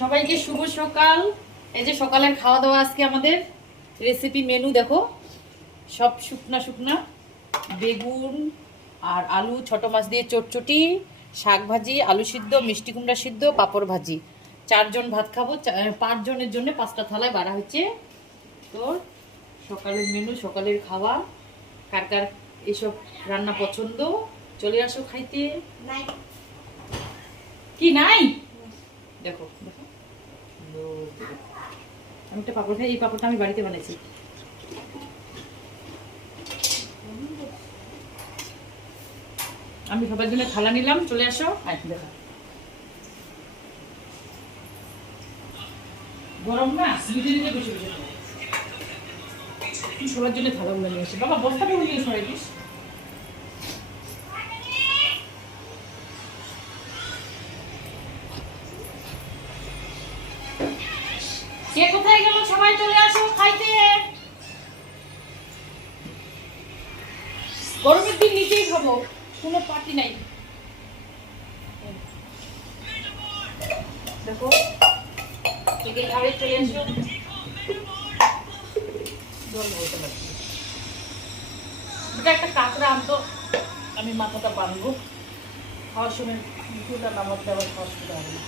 সবাইকে শুভ সকাল। এই যে সকালের খাওয়া দাওয়া আজকে আমাদের রেসিপি মেনু দেখো, সব শুকনা শুকনা বেগুন আর আলু, ছোট মাছ দিয়ে চটচটি, শাক ভাজি, আলু সিদ্ধ, মিষ্টি কুমড়া সিদ্ধ, পাঁপড় ভাজি। 4 জন ভাত খাবো, 5 জনের জন্য 5টা থালায় বাড়া হচ্ছে। তো সকালের মেনু, সকালের খাওয়া, কার কার এসব রান্না পছন্দ চলে আসো খাইতে। কি নাই দেখো দেখো, আমি একটা পাপড় খাই। এই পাপড়টা আমি বাড়িতে বানাইছি। আমি সবার জন্য থালা নিলাম, চলে আসো। দেখা গরম না, নিজে নিজে বসে বসে খাও। তুই সবার জন্য থালাগুলো নিয়ে আসি। বাবা বস্তাটা নিয়ে সরাই দিস। কে কোথায় গেল? সবাই চলে আসো খাইতে। গরমের দিন নিচেই খাবো, কোনো পার্টি নাই। দেখো থেকে ঘরে চলে আসো। জল বলতে পারছি এটা একটা কাঁকড়া আনতো, আমি মাথাটা বাঁধবো। খাওয়ার সময় মুখটা নামাতে আবার খাওয়া সুবিধা হবে না।